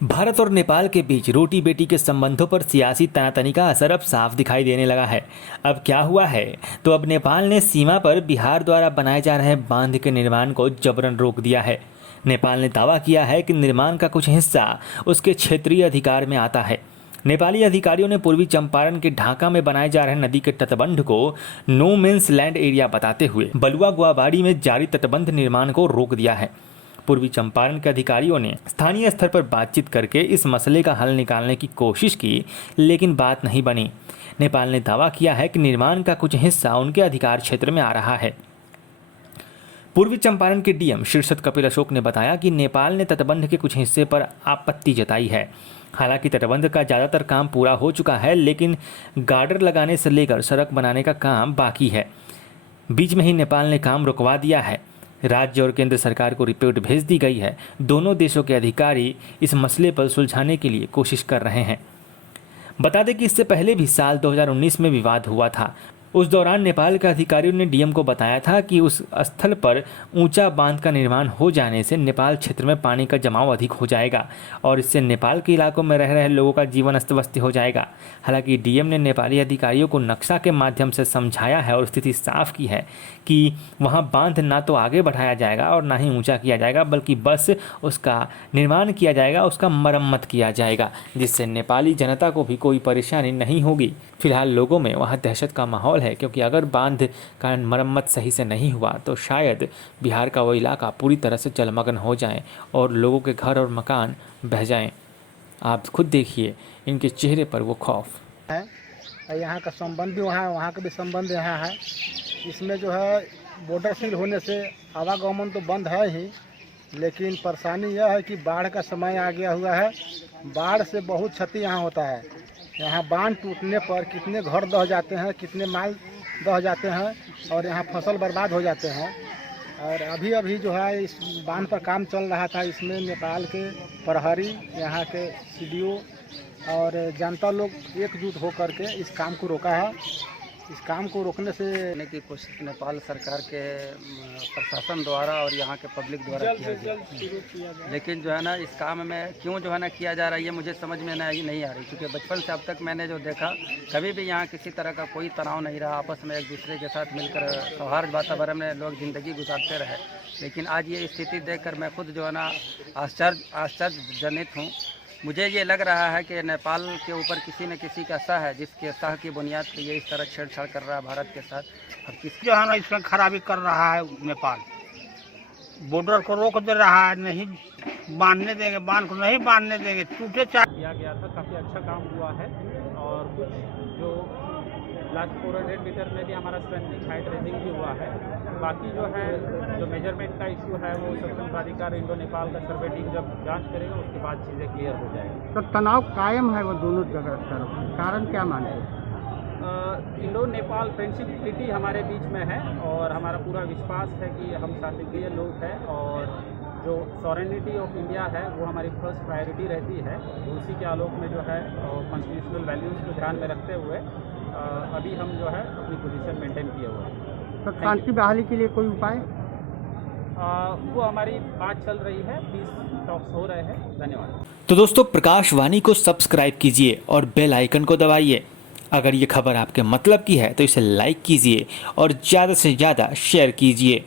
भारत और नेपाल के बीच रोटी बेटी के संबंधों पर सियासी तनातनी का असर अब साफ दिखाई देने लगा है। अब क्या हुआ है, तो अब नेपाल ने सीमा पर बिहार द्वारा बनाए जा रहे बांध के निर्माण को जबरन रोक दिया है। नेपाल ने दावा किया है कि निर्माण का कुछ हिस्सा उसके क्षेत्रीय अधिकार में आता है। नेपाली अधिकारियों ने पूर्वी चंपारण के ढाका में बनाए जा रहे नदी के तटबंध को नो मीन्स लैंड एरिया बताते हुए बलुआ गुआबाड़ी में जारी तटबंध निर्माण को रोक दिया है। पूर्वी चंपारण के अधिकारियों ने स्थानीय स्तर पर बातचीत करके इस मसले का हल निकालने की कोशिश की, लेकिन बात नहीं बनी। नेपाल ने दावा किया है कि निर्माण का कुछ हिस्सा उनके अधिकार क्षेत्र में आ रहा है। पूर्वी चंपारण के डीएम शीर्षद कपिल अशोक ने बताया कि नेपाल ने तटबंध के कुछ हिस्से पर आपत्ति जताई है। हालांकि तटबंध का ज़्यादातर काम पूरा हो चुका है, लेकिन गार्डर लगाने से लेकर सड़क बनाने का काम बाकी है। बीच में ही नेपाल ने काम रुकवा दिया है। राज्य और केंद्र सरकार को रिपोर्ट भेज दी गई है। दोनों देशों के अधिकारी इस मसले पर सुलझाने के लिए कोशिश कर रहे हैं। बता दें कि इससे पहले भी साल 2019 में विवाद हुआ था। उस दौरान नेपाल के अधिकारियों ने डीएम को बताया था कि उस स्थल पर ऊंचा बांध का निर्माण हो जाने से नेपाल क्षेत्र में पानी का जमाव अधिक हो जाएगा और इससे नेपाल के इलाकों में रह रहे लोगों का जीवन अस्त व्यस्त हो जाएगा। हालांकि डीएम ने नेपाली अधिकारियों को नक्शा के माध्यम से समझाया है और स्थिति साफ की है कि वहां बांध ना तो आगे बढ़ाया जाएगा और ना ही ऊंचा किया जाएगा, बल्कि बस उसका निर्माण किया जाएगा, उसका मरम्मत किया जाएगा, जिससे नेपाली जनता को भी कोई परेशानी नहीं होगी। फिलहाल लोगों में वहाँ दहशत का माहौल है, क्योंकि अगर बांध का मरम्मत सही से नहीं हुआ तो शायद बिहार का वो इलाका पूरी तरह से जलमग्न हो जाए और लोगों के घर और मकान बह जाएं। आप खुद देखिए इनके चेहरे पर वो खौफ है। यहाँ का संबंध भी वहाँ का भी संबंध यहाँ है। इसमें जो है बॉर्डर सील होने से आवागमन तो बंद है ही, लेकिन परेशानी यह है कि बाढ़ का समय आ गया हुआ है। बाढ़ से बहुत क्षति यहाँ होता है। यहाँ बांध टूटने पर कितने घर दह जाते हैं, कितने माल दह जाते हैं और यहाँ फसल बर्बाद हो जाते हैं। और अभी जो है इस बांध पर काम चल रहा था, इसमें नेपाल के प्रहरी, यहाँ के सीडीओ और जनता लोग एकजुट होकर के इस काम को रोका है। इस काम को रोकने से की कोशिश नेपाल सरकार के प्रशासन द्वारा और यहाँ के पब्लिक द्वारा किया गया, लेकिन जो है ना इस काम में क्यों जो है ना किया जा रहा है ये मुझे समझ में नहीं आ रही। क्योंकि बचपन से अब तक मैंने जो देखा, कभी भी यहाँ किसी तरह का कोई तनाव नहीं रहा। आपस में एक दूसरे के साथ मिलकर सौहार्द वातावरण में लोग ज़िंदगी गुजारते रहे। लेकिन आज ये स्थिति देखकर मैं खुद जो है ना आश्चर्यजनित हूँ। मुझे ये लग रहा है कि नेपाल के ऊपर किसी न किसी का सह है, जिसके सह की बुनियाद पर ये इस तरह छेड़छाड़ कर रहा है भारत के साथ। और किस जो है ना इसमें खराबी कर रहा है नेपाल, बॉर्डर को रोक दे रहा है, नहीं बांधने देंगे, बांध को नहीं बांधने देंगे, टूटे किया गया था। काफ़ी अच्छा काम हुआ है और कुछ जो लास्ट 400 मीटर में भी हमारा स्ट्रेंथनिंग हाइट रेजिंग भी हुआ है। बाकी जो है जो मेजरमेंट का इशू है वो सक्षम प्राधिकार इंडो नेपाल का सर्वे टीम जब जांच करेगा उसके बाद चीज़ें क्लियर हो जाएगी। तो तनाव कायम है वो दोनों जगह तरफ, कारण क्या मानते हैं? इंडो नेपाल फ्रेंडशिप ट्रीटी हमारे बीच में है और हमारा पूरा विश्वास है कि हम शांतिप्रिय लोग हैं और जो सॉवरेनिटी ऑफ इंडिया है वो हमारी फर्स्ट प्रायोरिटी रहती है। उसी के आलोक में जो है कॉन्स्टिट्यूशनल वैल्यूज़ को ध्यान में रखते हुए अभी हम जो है अपनी पोजीशन मेंटेन किए हुए हैं। तो शांति बहाली के लिए कोई उपाय? वो हमारी बात चल रही है, पीस टॉक्स हो रहे हैं। धन्यवाद। तो दोस्तों, प्रकाशवाणी को सब्सक्राइब कीजिए और बेल आइकन को दबाइए। अगर ये खबर आपके मतलब की है तो इसे लाइक कीजिए और ज़्यादा से ज़्यादा शेयर कीजिए।